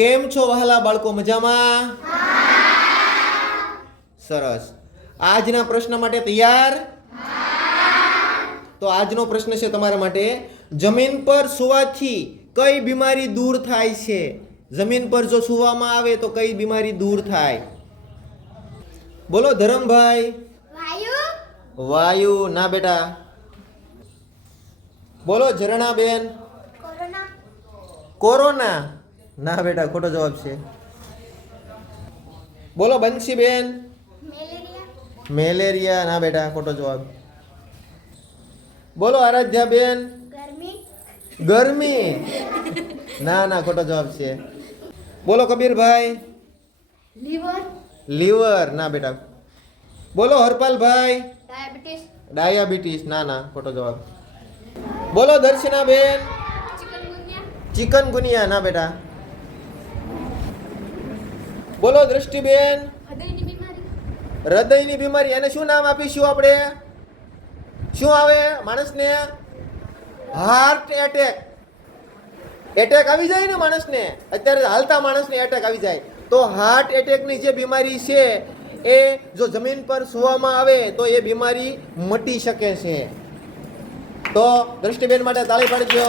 કેમ છો વહાલા બાળકો, મજામાં? સરસ. આજના પ્રશ્ન માટે તૈયાર? તો આજનો પ્રશ્ન છે તમારા માટે, જમીન પર સૂવાથી કઈ બીમારી દૂર થાય છે? જમીન પર જો સૂવામાં આવે તો કઈ બીમારી દૂર થાય? બોલો ધરમભાઈ. વાયુ ના બેટા. બોલો ઝરણાબેન. કોરોના ના બેટા, ખોટો જવાબ છે. બોલો બંસીબેન. મેલેરિયા ના બેટા, ખોટો જવાબ. બોલો આરાધ્યાબેન. ગરમી ના ના, ખોટો જવાબ છે. બોલો કબીરભાઈ. લીવર ના બેટા. બોલો હરપાલભાઈ. ડાયાબિટીસ ના ના, ખોટો જવાબ. બોલો દર્શનાબેન. ચિકનગુનિયા ના બેટા. બોલો દ્રષ્ટિબેન. હૃદયની બીમારી. એને શું નામ આપીશું આપણે? શું આવે માણસને? Heart attack. એટેક આવી જાય ને માણસને, અત્યારે હાલતા માણસને એટેક આવી જાય, તો હાર્ટ એટેકની જે બીમારી છે એ જો જમીન પર સૂવામાં આવે તો એ બીમારી મટી શકે છે. તો દ્રષ્ટિબેન માટે તાળી પાડજો.